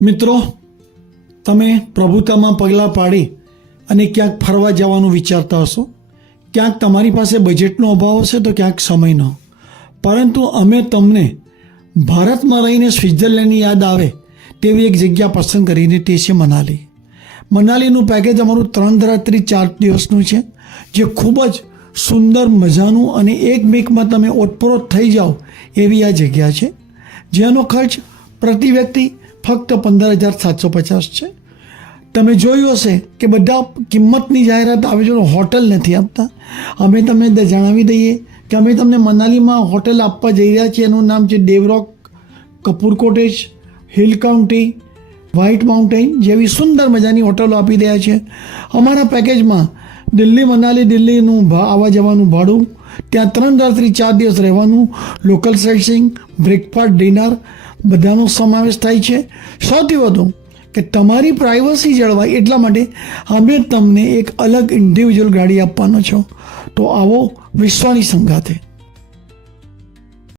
મિત્રો, તમે પ્રભુતામાં પગલાં પાડી અને ક્યાંક ફરવા જવાનું વિચારતા હશો. ક્યાંક તમારી પાસે બજેટનો અભાવ હશે તો ક્યાંક સમયનો. પરંતુ અમે તમને ભારતમાં રહીને સ્વિટ્ઝરલેન્ડની યાદ આવે તેવી એક જગ્યા પસંદ કરીને તે છે મનાલી. મનાલીનું પેકેજ અમારું 3 રાત્રિ 4 દિવસનું છે, જે ખૂબ જ સુંદર મજાનું અને એકમેકમાં તમે ઓતપ્રોત થઈ જાઓ એવી આ જગ્યા છે, જેનો ખર્ચ પ્રતિ વ્યક્તિ ફક્ત 15,750 છે. તમે જોયું હશે કે બધા કિંમતની જાહેરાત આવે છે, હોટલ નથી આપતા. અમે તમને જણાવી દઈએ કે અમે તમને મનાલીમાં હોટલ આપવા જઈ રહ્યા છીએ. એનું નામ છે ડેવરોક, Kapoor cottage, hill county, white mountain જેવી સુંદર મજાની હોટલો આપી રહ્યા છે. અમારા પેકેજમાં દિલ્હી મનાલી દિલ્હીનું આવવા જવાનું ભાડું, ત્યાં 3 રાત્રિ 4 દિવસ રહેવાનું, લોકલ સાઇટસીઇંગ, બ્રેકફાસ્ટ, ડિનર બધાનો સમાવેશ થાય છે. સૌથી વધુ કે તમારી પ્રાઇવસી જળવાય એટલા માટે અમે તમને એક અલગ ઇન્ડિવિજ્યુઅલ ગાડી આપવાનો છો. તો આવો વિશ્વાસની સંગાથે.